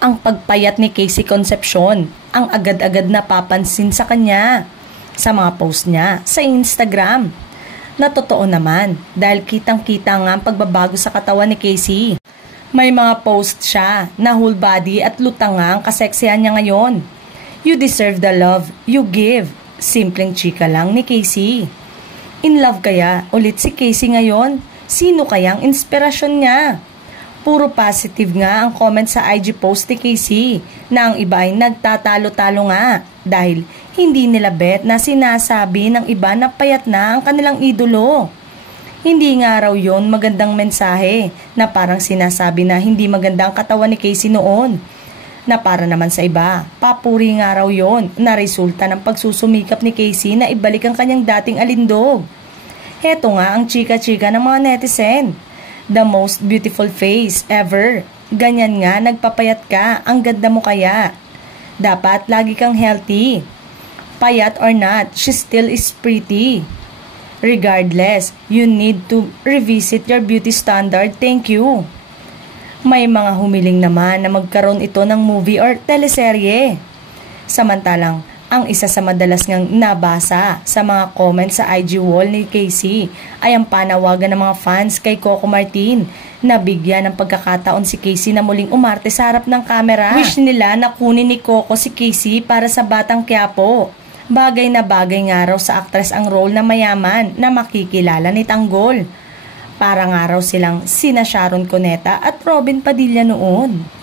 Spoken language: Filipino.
Ang pagpayat ni Casey Concepcion ang agad-agad napapansin sa kanya sa mga post niya sa Instagram. Na totoo naman dahil kitang-kita nga ang pagbabago sa katawan ni Casey. May mga post siya na whole body at lutang nga ang kaseksihan niya ngayon. You deserve the love you give. Simpleng chika lang ni Casey. In love kaya ulit si Casey ngayon? Sino kayang inspirasyon niya? Puro positive nga ang comment sa IG post ni Casey na ang iba ay nagtatalo-talo nga dahil hindi nila bet na sinasabi ng iba na payat na ang kanilang idolo. Hindi nga raw yon magandang mensahe na parang sinasabi na hindi maganda ang katawan ni Casey noon. Na para naman sa iba, papuri nga raw yon na resulta ng pagsusumikap ni Casey na ibalik ang kanyang dating alindog. Heto nga ang chika-chika ng mga netizen. The most beautiful face ever. Ganyan nga, nagpapayat ka. Ang ganda mo kaya. Dapat lagi kang healthy. Payat or not, she still is pretty. Regardless, you need to revisit your beauty standard. Thank you. May mga humiling naman na magkaroon ito ng movie or teleserye. Samantalang, ang isa sa madalas ngang nabasa sa mga comments sa IG wall ni Casey ay ang panawagan ng mga fans kay Coco Martin na bigyan ng pagkakataon si Casey na muling umarte sa harap ng kamera. Wish nila na kunin ni Coco si Casey para sa Batang Quiapo. Bagay na bagay nga raw sa aktres ang role na mayaman na makikilala ni Tanggol. Para nga raw silang sina Sharon Cuneta at Robin Padilla noon.